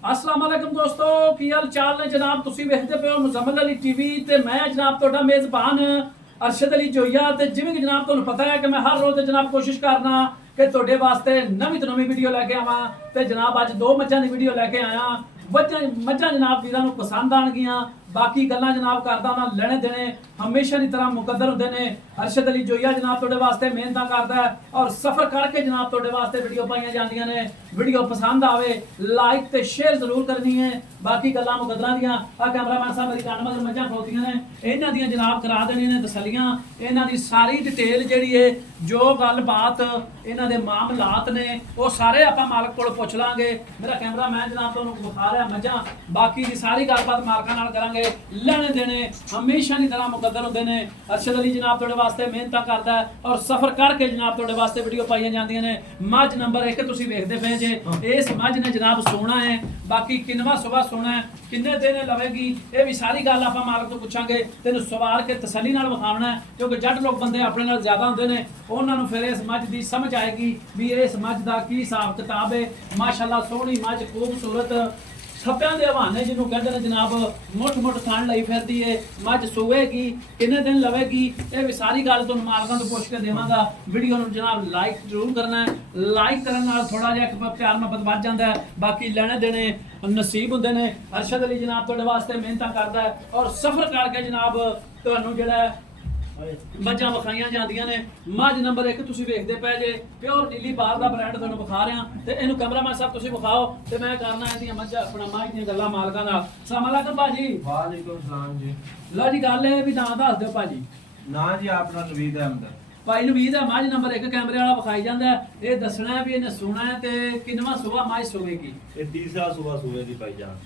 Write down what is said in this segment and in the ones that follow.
अस्सलाम वालेकुम दोस्तों की हाल चाल ने जनाब तुसी वेखदे पे हो मुजम्मिल अली टीवी ते मैं जनाब ਤੁਹਾਡਾ मेज़बान अरशद अली जोइया ते जिवें कि जनाब ਤੁਹਾਨੂੰ पता है कि मैं हर रोज जनाब कोशिश करना कि ਤੁਹਾਡੇ वास्ते नवीं तो नवीं वीडियो लेके आवां ते जनाब अज दो मज्जां दी वीडियो लेके आया मज्जां जनाब वीरां नूं पसंद आणगियां बाकी गल्लां जनाब करदा ना लेने देने हमेशा की तरह मुकद्दर होंदे ने अरशद अली जोइया जनाब ਤੁਹਾਡੇ वास्ते मेहनत करदा है और सफर करके जनाब ਤੁਹਾਡੇ वास्ते वीडियो पाईयां जांदियां ने वीडियो पसंद आवे लाइक ते शेयर जरूर करनी है बाकी गल्लां मुकद्दरां दियां आ कैमरामैन साहब मेरी कान मगर मज्जां खलोतियां ने इन्हां दियां जनाब करा देनी ने तसल्लियां इन्हां दी सारी डिटेल जिहड़ी है जो गलबात इन्हां दे मामलात ने वो सारे आपां मालक कोल पुछ लांगे मेरा कैमरामैन जनाब तुहानूं विखा रहा मज्जां बाकी दी सारी गलबात मालकां नाल करांगे लेने देने हमेशा की तरह मुकद्दर होंदे ने अरशद अली जनाब ਤੁਹਾਡੇ वास्ते मेहनत करता है और सफर करके जनाब ਤੁਹਾਡੇ वास्ते वीडियो पाईयां जांदियां ने मझ नंबर 1 ਤੁਸੀਂ ਵੇਖਦੇ ਪਏ ਜੇ इस मझ ने जनाब सोना है बाकी किनवा सुबह सोना है किन्ने दिन लवेगी ये भी सारी गल आपां मालक तो पूछांगे तेनू सवार के तसल्ली नाल विखावना है क्योंकि जट लोग बंदे अपने नाल ज्यादा होंदे ने उन्हां नूं फिर इस मझ दी समझ आएगी भी इस मझ दा की हिसाब किताब है माशाअल्लाह सोहनी मझ खूबसूरत थप्पियां दे हवाने जिन्हों कहते हैं जनाब मुठ मुठ थण लई फिरदी है मझ सोएगी किन्ने दिन लवेगी ये भी सारी गल तुहानूं मालकां तो पुछ के देवांगा वीडियो नूं जनाब लाइक जरूर करना है लाइक करन नाल थोड़ा जिहा प्यार मुहब्बत वध जांदा है बाकी लेने देने नसीब हुंदे ने अरशद अली जनाब तुहाडे वास्ते मेहनत करदा है और सफर करके जनाब तुहानूं जिहड़ा मझां विखाईयां जांदियां ने मझ नंबर 1 ਤੁਸੀਂ ਵੇਖਦੇ ਪਏ ਜੇ ਪਿਓਰ ਨੀਲੀ ਬਾਰ ਦਾ ਬ੍ਰਾਂਡ ਤੁਹਾਨੂੰ ਵਿਖਾ ਰਿਹਾ ਤੇ ਇਹਨੂੰ ਕੈਮਰਾਮੈਨ ਸਾਹਿਬ ਤੁਸੀਂ ਵਿਖਾਓ ਤੇ ਮੈਂ ਕਰਨਾ ਇਹਦੀਆਂ ਮੱਝਾਂ ਆਪਣਾ ਮੱਝ ਦੀਆਂ ਗੱਲਾਂ ਮਾਲਕਾਂ ਨਾਲ ਸਲਾਮ ਅਲੈਕੁਮ ਭਾਜੀ ਵਾਲੇਕੁਮ ਸਲਾਮ ਜੀ ਲਓ ਜੀ ਗੱਲ ਇਹ ਵੀ ਨਾਂ ਦੱਸ ਦਿਓ ਭਾਜੀ ਨਾਂ ਜੀ ਆਪਣਾ ਨਵੀਦ ਅਹਿਮਦ ਭਾਈ ਨਵੀਦ ਹੈ ਮੱਝ ਨੰਬਰ 1 ਕੈਮਰੇ ਵਾਲਾ ਵਿਖਾਈ ਜਾਂਦਾ ਇਹ ਦੱਸਣਾ ਹੈ ਵੀ ਇਹਨੇ ਸੁਣਾ ਹੈ ਤੇ ਕਿੰਨਵਾਂ ਸੁਬਾ ਮੱਝ ਸੋਵੇਗੀ ਇਹ ਤੀਸਰਾ ਸੂਬਾ ਸੂਏ ਦੀ ਭਾਈ ਜਾਨ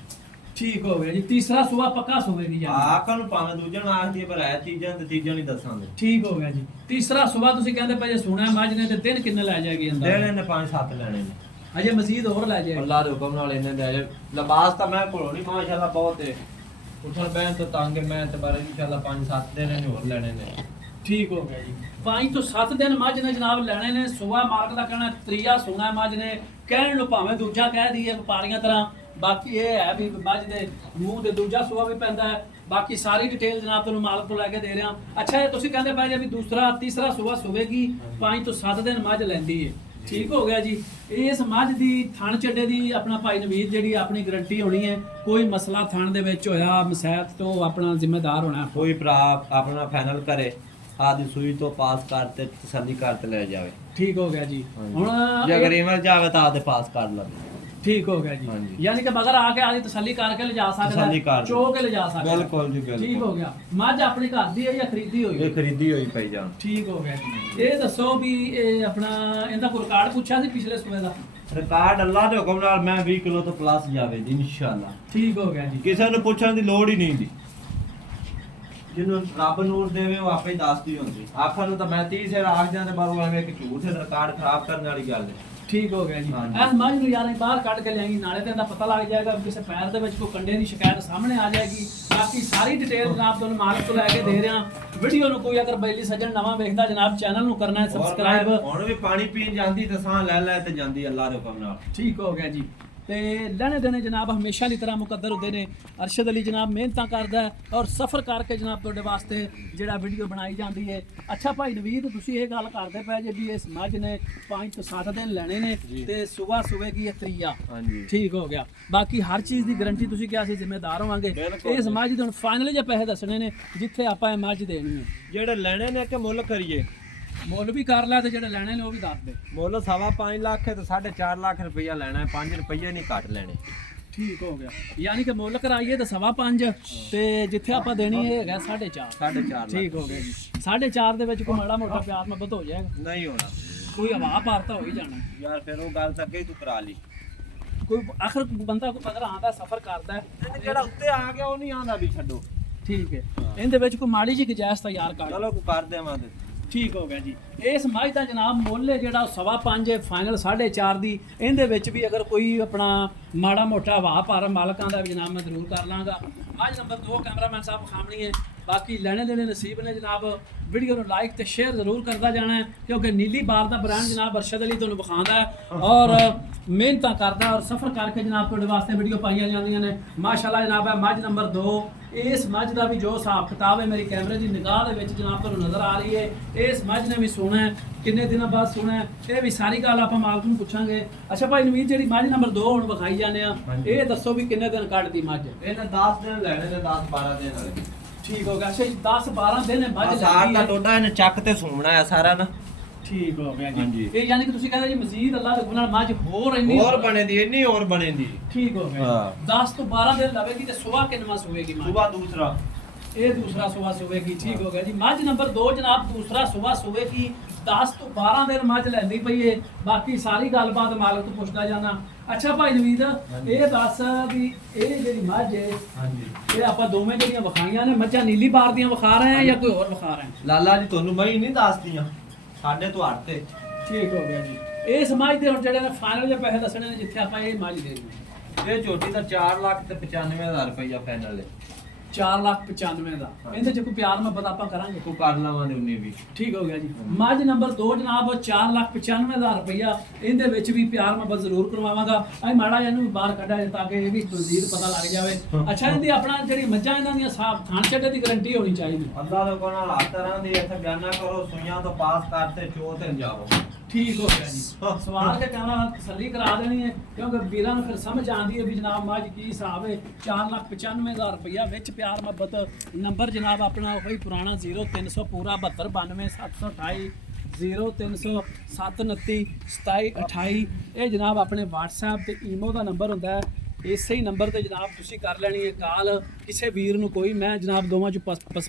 ਠੀਕ ਹੋ ਗਿਆ ਜੀ ਤੀਸਰਾ ਸੁਬਾ ਪੱਕਾ ਸੋਵੇਗੀ ਜੀ ਆਖਾਂ ਨੂੰ ਭਾਵੇਂ ਦੂਜਾ ਨੂੰ ਆਖਦੀ ਹੈ ਪਰ ਹੈ ਤੀਜਾ ਤੇ ਤੀਜਾ ਨਹੀਂ ਦੱਸਾਂਗੇ ਠੀਕ ਹੋ ਗਿਆ ਜੀ ਤੀਸਰਾ ਸੁਬਾ ਤੁਸੀਂ ਕਹਿੰਦੇ ਭਾਈ ਸੁਣਾ ਮੱਝ ਨੇ ਤੇ ਦਿਨ ਕਿੰਨੇ ਲੈ ਜਾਏਗੀ ਅੰਦਰ ਲੈਣੇ ਨੇ 5-7 ਲੈਣੇ ਨੇ ਅਜੇ ਮਜ਼ੀਦ ਹੋਰ ਲੈ ਜਾਏਗੀ ਅੱਲਾਹ ਦੇ ਹੁਕਮ ਨਾਲ ਇਹਨੇ ਦੇ ਲਿਬਾਸ ਤਾਂ ਮੈਂ ਕੋਲੋਂ ਨਹੀਂ ਮਾਸ਼ਾਅੱਲਾ ਬਹੁਤ ਹੈ ਉਠਣ ਬੈਣ ਤੋਂ ਤੰਗ ਮੈਂ ਤੇ ਬਾਰੇ ਇਨਸ਼ਾਅੱਲਾ 5-7 ਦਿਨ ਨੇ ਹੋਰ ਲੈਣੇ ਨੇ ਠੀਕ ਹੋ ਗਿਆ ਜੀ 5 ਤੋਂ 7 ਦਿਨ ਮੱਝ ਨੇ ਜਨਾਬ ਲੈਣੇ ਨੇ ਸੁਬਾ ਮਾਲਕ ਦਾ ਕਹਿਣਾ ਤਰੀਆ ਸੋਨਾ ਮੱਝ ਨੇ ਕਹਿਣ ਨੂੰ ਭਾਵੇਂ ਦੂਜਾ ਕਹਿ ਦਈਏ ਵਪਾਰੀਆਂ ਤਰ੍ਹਾਂ ਬਾਕੀ ਇਹ ਹੈ ਵੀ ਮੱਝ ਦੇ ਮੂੰਹ ਤੇ ਦੂਜਾ ਸੁਬਾ ਵੀ ਪੈਂਦਾ ਹੈ ਬਾਕੀ ਸਾਰੀ ਡਿਟੇਲ ਜਨਾਬ ਤੁਹਾਨੂੰ ਮਾਲਕ ਤੋਂ ਲੈ ਕੇ ਦੇ ਰਿਹਾ ਅੱਛਾ ਇਹ ਤੁਸੀਂ ਕਹਿੰਦੇ ਪਏ ਜੇ ਵੀ ਦੂਸਰਾ ਤੀਸਰਾ ਸੁਬਾ ਸੋਵੇਗੀ 5 ਤੋਂ 7 ਦਿਨ ਮੱਝ ਲੈਂਦੀ ਹੈ ਠੀਕ ਹੋ ਗਿਆ ਜੀ ਇਸ ਮੱਝ ਦੀ ਥਣ ਚੱਡੇ ਦੀ ਆਪਣਾ ਭਾਈ ਨਵੀਦ ਜਿਹੜੀ ਆਪਣੀ ਗਰੰਟੀ ਹੋਣੀ ਹੈ ਕੋਈ ਮਸਲਾ ਥਣ ਦੇ ਵਿੱਚ ਹੋਇਆ ਮਸੈਤ ਤੋਂ ਆਪਣਾ ਜ਼ਿੰਮੇਦਾਰ ਹੋਣਾ ਕੋਈ ਭਰਾ ਆਪਣਾ ਫਾਈਨਲ ਕਰੇ ਆਦੀ ਸੂਈ ਤੋਂ ਪਾਸ ਕਰਤੇ ਤਸੱਲੀ ਕਰਤੇ ਲੈ ਜਾਵੇ ਠੀਕ ਹੋ ਗਿਆ ਜੀ ਹੁਣ ਜੇ ਅਗਰ ਇਮਲ ਜਾਵੇ ਤਾਂ ਆਦੇ ਪਾਸ ਕਰ ਲਵੇ ठीक हो गया जी यानी कि मगर आके आदि तसल्ली करके ले जा सकता है चो के ले जा सकता है बिल्कुल जी बिल्कुल ठीक हो गया मझ अपनी घर दी है या खरीदी हुई ये खरीदी हुई भाई जान ठीक हो गया जी ये दसो भी अपना इंदा कोई रिकॉर्ड पूछा सी पिछले सूबे दा रिकॉर्ड अल्लाह दे हुक्म नाल मैं 20 किलो तो प्लस जावे जी इंशाल्लाह ठीक हो गया जी ਕਿਸੇ ਨੂੰ ਪੁੱਛਣ ਦੀ ਲੋੜ ਹੀ ਨਹੀਂ ਦੀ ਜਿਹਨੂੰ ਰੱਬ ਨੂਰ ਦੇਵੇ ਉਹ ਆਪੇ ਹੀ ਦੱਸਦੀ ਹੁੰਦੀ ਆਖਰ ਨੂੰ ਤਾਂ ਮੈਂ 30 ਸਿਰ ਆਖ ਜਾਂਦੇ ਬਾਰੂ ਐਵੇਂ ਇੱਕ ਝੂਠ ਹੈ ਰਿਕਾਰਡ ਖਰਾਬ ਕਰਨ ਵਾਲੀ ਗੱਲ ਹੈ ठीक हो गया जी ਐਸ ਮੱਝ ਨੂੰ ਯਾਰ ਬਾਹਰ ਕੱਢ ਕੇ ਲਿਆਈ ਨਾਲੇ ਤੇ ਇਹਦਾ ਪਤਾ ਲੱਗ ਜਾਏਗਾ ਕਿਸੇ ਪੈਰ ਦੇ ਵਿੱਚ ਕੋਈ ਕੰਡੇ ਦੀ ਸ਼ਿਕਾਇਤ ਸਾਹਮਣੇ ਆ ਜਾਏਗੀ ਬਾਕੀ ਸਾਰੀ ਡਿਟੇਲ ਜਨਾਬ ਤੁਹਾਨੂੰ ਮਾਲਕ ਤੋਂ ਲੈ ਕੇ ਦੇ ਰਿਹਾ ਵੀਡੀਓ ਨੂੰ ਕੋਈ ਅਗਰ ਬੈਲੀ ਸੱਜਣ ਨਵਾਂ ਵੇਖਦਾ ਜਨਾਬ ਚੈਨਲ ਨੂੰ ਕਰਨਾ ਹੈ ਸਬਸਕ੍ਰਾਈਬ ਹੁਣ ਵੀ ਪਾਣੀ ਪੀਣ ਜਾਂਦੀ ਤੇ ਸਾਹ ਲੈ ਲੈ ਤੇ ਜਾਂਦੀ ਅੱਲਾਹ ਦੇ ਹੁਕਮ ਨਾਲ ठीक हो गया जी ਤੇ ਲੈਣੇ ਦੇਣੇ ਜਨਾਬ ਹਮੇਸ਼ਾ ਦੀ ਤਰ੍ਹਾਂ ਮੁਕੱਦਰ ਹੁੰਦੇ ਨੇ ਅਰਸ਼ਦ ਅਲੀ ਜਨਾਬ ਮਿਹਨਤਾਂ ਕਰਦਾ ਔਰ ਸਫ਼ਰ ਕਰਕੇ ਜਨਾਬ ਤੁਹਾਡੇ ਵਾਸਤੇ ਜਿਹੜਾ ਵੀਡੀਓ ਬਣਾਈ ਜਾਂਦੀ ਹੈ ਅੱਛਾ ਭਾਈ ਨਵੀਦ ਤੁਸੀਂ ਇਹ ਗੱਲ ਕਰਦੇ ਪਏ ਜੇ ਵੀ ਇਸ ਮੱਝ ਨੇ 5 ਤੋਂ 7 ਦਿਨ ਲੈਣੇ ਨੇ ਤੇ ਸਵੇਰ ਸਵੇਗੀ ਤਰੀਆ ਹਾਂਜੀ ਠੀਕ ਹੋ ਗਿਆ ਬਾਕੀ ਹਰ ਚੀਜ਼ ਦੀ ਗਾਰੰਟੀ ਤੁਸੀਂ ਕਿਹਾ ਸੀ ਜ਼ਿੰਮੇਦਾਰ ਹੋਵਾਂਗੇ ਇਸ ਮੱਝ ਦੇ ਹੁਣ ਫਾਈਨਲ ਜੇ ਪੈਸੇ ਦੱਸਣੇ ਨੇ ਜਿੱਥੇ ਆਪਾਂ ਇਹ ਮੱਝ ਦੇਣੀ ਹੈ ਜਿਹੜੇ ਲੈਣੇ ਨੇ ਕਿ ਮੁੱਲ ਕਰੀਏ ਮੁੱਲ ਵੀ ਕਰ ਲੈ ਤੇ ਜਿਹੜੇ ਲੈਣੇ ਨੇ ਉਹ ਵੀ ਦੱਸ ਦੇ ਮੁੱਲ 5.5 ਲੱਖ ਹੈ ਤੇ 4.5 ਲੱਖ ਰੁਪਈਆ ਲੈਣਾ ਹੈ 5 ਰੁਪਈਏ ਨਹੀਂ ਘੱਟ ਲੈਣੇ ਠੀਕ ਹੋ ਗਿਆ ਯਾਨੀ ਕਿ ਮੁੱਲ ਕਰਾਈਏ ਤਾਂ 5.5 ਤੇ ਜਿੱਥੇ ਆਪਾਂ ਦੇਣੀ ਹੈ ਹੈਗਾ 4.5 4.5 ਠੀਕ ਹੋ ਗਿਆ ਜੀ 4.5 ਦੇ ਵਿੱਚ ਕੋਈ ਮਾੜਾ ਮੋਟਾ ਪਿਆਰ ਮੁਹੱਬਤ ਹੋ ਜਾਏਗਾ ਨਹੀਂ ਹੋਣਾ ਕੋਈ ਹਵਾ ਭਰਤਾ ਹੋ ਹੀ ਜਾਣਾ ਯਾਰ ਫਿਰ ਉਹ ਗੱਲ ਤਾਂ ਅੱਗੇ ਤੂੰ ਕਰਾ ਲਈ ਕੋਈ ਆਖਰ ਬੰਦਾ ਕੋਈ ਅਗਰ ਆਂਦਾ ਸਫ਼ਰ ਕਰਦਾ ਤੇ ਜਿਹੜਾ ਉੱਤੇ ਆ ਗਿਆ ਉਹ ਨਹੀਂ ਆਂਦਾ ਵੀ ਛੱਡੋ ਠੀਕ ਹੈ ਇਹਦੇ ਵਿੱਚ ਕੋਈ ਮਾੜੀ ਜਿਹੀ ਗੁੰਜਾਇਸ਼ ਤਾਂ ਯਾਰ ਕਰ ਚਲੋ ਕੋ ਕਰ ਦੇਵਾਂਗੇ ਠੀਕ ਹੋ ਗਿਆ ਜੀ ਇਸ ਮੱਝ ਦਾ ਜਨਾਬ ਮੁੱਲ ਹੈ ਜਿਹੜਾ 5.5 ਹੈ ਫਾਈਨਲ 4.5 ਦੀ ਇਹਦੇ ਵਿੱਚ ਵੀ ਅਗਰ ਕੋਈ ਆਪਣਾ ਮਾੜਾ ਮੋਟਾ ਹਵਾ ਭਰ ਮਾਲਕਾਂ ਦਾ ਵੀ ਜਨਾਬ ਮੈਂ ਜ਼ਰੂਰ ਕਰ ਲਾਂਗਾ ਮੱਝ ਨੰਬਰ 2 ਕੈਮਰਾਮੈਨ ਸਾਹਿਬ ਖਾਮਣੀ ਹੈ ਬਾਕੀ ਲੈਣੇ ਦੇਣੇ ਨਸੀਬ ਨੇ ਜਨਾਬ। ਵੀਡੀਓ ਨੂੰ ਲਾਈਕ ਤੇ ਸ਼ੇਅਰ ਜ਼ਰੂਰ ਕਰਦਾ ਜਾਣਾ ਹੈ, ਕਿਉਂਕਿ ਨੀਲੀ ਬਾਰ ਦਾ ਬ੍ਰਾਂਡ ਜਨਾਬ ਅਰਸ਼ਦ ਅਲੀ ਤੁਹਾਨੂੰ ਵਿਖਾਉਂਦਾ ਹੈ ਔਰ ਮਿਹਨਤਾਂ ਕਰਦਾ ਔਰ ਸਫਰ ਕਰਕੇ ਜਨਾਬ ਤੁਹਾਡੇ ਵਾਸਤੇ ਵੀਡੀਓ ਪਾਈਆਂ ਜਾਂਦੀਆਂ ਨੇ। ਮਾਸ਼ਾਅੱਲਾ ਜਨਾਬ ਹੈ ਮੱਝ ਨੰਬਰ 2। ਇਸ ਮੱਝ ਦਾ ਵੀ ਜੋ ਹਿਸਾਬ ਕਿਤਾਬ ਹੈ ਮੇਰੀ ਕੈਮਰੇ ਦੀ ਨਿਗਾਹ ਦੇ ਵਿੱਚ ਜਨਾਬ ਤੁਹਾਨੂੰ ਨਜ਼ਰ ਆ ਰਹੀ ਹੈ। ਇਸ ਮੱਝ ਨੇ ਵੀ ਸੋਣਾ ਹੈ, ਕਿੰਨੇ ਦਿਨਾਂ ਬਾਅਦ ਸੋਣਾ ਹੈ, ਇਹ ਵੀ ਸਾਰੀ ਗੱਲ ਆਪਾਂ ਮਾਲਕ ਨੂੰ ਪੁੱਛਾਂਗੇ। ਅੱਛਾ ਭਾਈ ਨਵੀਦ, ਜਿਹੜੀ ਮੱਝ ਨੰਬਰ 2 ਹੁਣ ਵਿਖਾਈ ਜਾਂਦੇ ਆ, ਇਹ ਦੱਸੋ ਵੀ ਕਿੰਨੇ ਦਿਨ ਕੱਢਦੀ ਮੱਝ? ਇਹਨੇ 10 ਦਿਨ ਲੈਣੇ ਨੇ, 10-12 ਦਿਨ ਵਾਲੇ। ਠੀਕ ਹੋ ਗਿਆ। ਅੱਛਾ 10-12 ਦਿਨ ਮੱਝ ਸਾਰ ਲੱਗੀ ਦਾ ਹੈ। ਟੋਡਾ ਇਹਨੇ ਚੱਕ ਤੇ ਸੂਮਣਾ ਹੈ ਸਾਰਾ ਨਾ। ਠੀਕ ਹੋ ਗਿਆ ਹਾਂਜੀ। ਜੀ। ਇਹ ਯਾਨੀ ਕਿ ਤੁਸੀਂ ਕਹਿੰਦੇ ਜੀ ਮਜ਼ੀਦ ਅੱਲਾਹ ਦੇ ਗੁਨਾਹ ਨਾਲ ਮੱਝ ਹੋਰ ਇੰਨੀ ਹੋਰ ਬਣੇ ਦੀ, ਇੰਨੀ ਹੋਰ ਬਣੇ ਦੀ। ਠੀਕ ਹੋ ਗਿਆ। ਹਾਂ। 10 ਤੋਂ 12 ਦਿਨ ਲਵੇਗੀ ਤੇ ਸੁਬਾ ਕਿੰਨਵਾਂ ਸੋਵੇਗੀ ਮੱਝ? ਸੁਬਾ ਦੂਸਰਾ, ਇਹ ਦੂਸਰਾ ਸੁਬਾ ਸੋਵੇਗੀ। ਠੀਕ ਹੋ ਗਿਆ ਜੀ। ਮੱਝ ਨੰਬਰ 2 ਜਨਾਬ ਦੂਸਰਾ ਸੁਬਾ ਸੋਵੇਗੀ। 10 ਤੋਂ 12 ਦਿਨ ਮੱਝ ਲੈਂਦੀ ਪਈ ਏ। ਬਾਕੀ ਸਾਰੀ ਗੱਲਬਾਤ ਮਾਲਕ ਤੋਂ ਪੁੱਛਦਾ ਜਾਣਾ। ਅੱਛਾ ਭਾਈ ਨਵੀਦ, ਇਹ ਦੱਸ ਵੀ ਇਹ ਜਿਹੜੀ ਮੱਝ ਹੈ, ਹਾਂਜੀ, ਇਹ ਆਪਾਂ ਦੋਵੇਂ ਜਿਹੜੀਆਂ ਵਿਖਾਈਆਂ ਨੇ ਮੱਝਾਂ ਨੀਲੀ ਬਾਰ ਦੀਆਂ ਵਿਖਾ ਰਹੇ ਆ ਜਾਂ ਕੋਈ ਹੋਰ ਵਿਖਾ ਰਹੇ ਆ? ਲਾਲਾ ਜੀ ਤੁਹਾਨੂੰ ਮੈਂ ਹੀ ਨਹੀਂ ਦੱਸਦੀਆਂ, ਸਾਡੇ ਤੋਂ ਹੱਟ ਤੇ। ਠੀਕ ਹੋ ਗਿਆ ਜੀ। ਇਸ ਮੱਝ ਦੇ ਹੁਣ ਜਿਹੜੇ ਨੇ ਫਾਈਨਲ ਜਿਹੇ ਪੈਸੇ ਦੱਸਣੇ ਨੇ ਜਿੱਥੇ ਆਪਾਂ ਇਹ ਮੱਝ ਦੇ ਦਿੰਦੇ। ਇਹ ਝੋਟੀ ਦਾ 4,95,000 ਰੁਪਇਆ ਫਾਈਨਲ ਹੈ। 4,95,000 ਦਾ। ਇਹਦੇ ਚ ਕੋਈ ਪਿਆਰ ਮੁਹੱਬਤ ਆਪਾਂ ਕਰਾਂਗੇ। ਕੋ ਕਰ ਲਵਾਂਗੇ ਉਹਨੇ ਵੀ। ਠੀਕ ਹੋ ਗਿਆ ਜੀ। ਮੱਝ ਨੰਬਰ 2 ਜਨਾਬ 4,95,000 ਰੁਪਇਆ, ਇਹਦੇ ਵਿੱਚ ਵੀ ਪਿਆਰ ਮੁਹੱਬਤ ਜ਼ਰੂਰ ਕਰਵਾਵਾਂਗਾ। ਅਸੀਂ ਮਾੜਾ ਜਿਹਾ ਇਹਨੂੰ ਬਾਹਰ ਕੱਢਿਆ ਤਾਂ ਕਿ ਇਹ ਵੀ ਮਜ਼ੀਦ ਪਤਾ ਲੱਗ ਜਾਵੇ। ਅੱਛਾ ਇਹਦੀ ਆਪਣਾ ਜਿਹੜੀ ਮੱਝਾਂ ਇਹਨਾਂ ਦੀਆਂ ਸਾਫ ਥਣ ਛੱਡੇ ਦੀ ਗਾਰੰਟੀ ਹੋਣੀ ਚਾਹੀਦੀ। ਅੱਲਾ ਦੇ ਕੋਲ ਨਾਲ ਹਰ ਤਰ੍ਹਾਂ ਦੀ ਇੱਥੇ ਬਿਆਨਾ ਕਰੋ, ਸੂਈਆਂ ਤੋਂ ਪਾਸ ਕਰਤੇ ਚੋ ਤੇ ਜਾਓ। ਠੀਕ ਹੋ ਗਿਆ ਜੀ। ਸਵਾਲ ਕੇ ਕਹਿਣਾ ਤਸੱਲੀ ਕਰਾ ਦੇਣੀ ਹੈ, ਕਿਉਂਕਿ ਵੀਰਾਂ ਨੂੰ ਫਿਰ ਸਮਝ ਆਉਂਦੀ ਹੈ ਵੀ ਜਨਾਬ ਮੱਝ ਕੀ ਹਿਸਾਬ ਹੈ। 4,95,000 ਰੁਪਇਆ ਵਿੱਚ ਪਿਆਰ ਮੁਹੱਬਤ। ਨੰਬਰ ਜਨਾਬ ਆਪਣਾ ਉਹੀ ਪੁਰਾਣਾ 0300 ਪੂਰਾ 72 92 728 0300 729 27 28। ਇਹ ਜਨਾਬ ਆਪਣੇ WhatsApp ਤੇ ਈਮੋ ਦਾ ਨੰਬਰ ਹੁੰਦਾ ਹੈ। ਇਸੇ ਹੀ ਨੰਬਰ ਤੇ ਜਨਾਬ ਤੁਸੀਂ ਕਰ ਲੈਣੀ ਹੈ ਕਾਲ। ਕਿਸੇ ਵੀਰ ਨੂੰ ਕੋਈ ਮੈਂ ਜਨਾਬ ਦੋਵਾਂ ਚ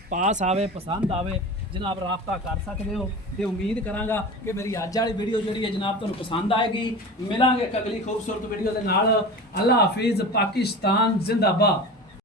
ਪਾਸ ਆਵੇ, ਪਸੰਦ ਆਵੇ, ਜਨਾਬ ਰਾਬਤਾ ਕਰ ਸਕਦੇ ਹੋ। ਤੇ ਉਮੀਦ ਕਰਾਂਗਾ ਕਿ ਮੇਰੀ ਅੱਜ ਵਾਲੀ ਵੀਡੀਓ ਜਿਹੜੀ ਹੈ ਜਨਾਬ ਤੁਹਾਨੂੰ ਪਸੰਦ ਆਏਗੀ। ਮਿਲਾਂਗੇ ਇੱਕ ਅਗਲੀ ਖੂਬਸੂਰਤ ਵੀਡੀਓ ਦੇ ਨਾਲ। ਅੱਲਾ ਹਾਫਿਜ਼। ਪਾਕਿਸਤਾਨ ਜ਼ਿੰਦਾਬਾਦ।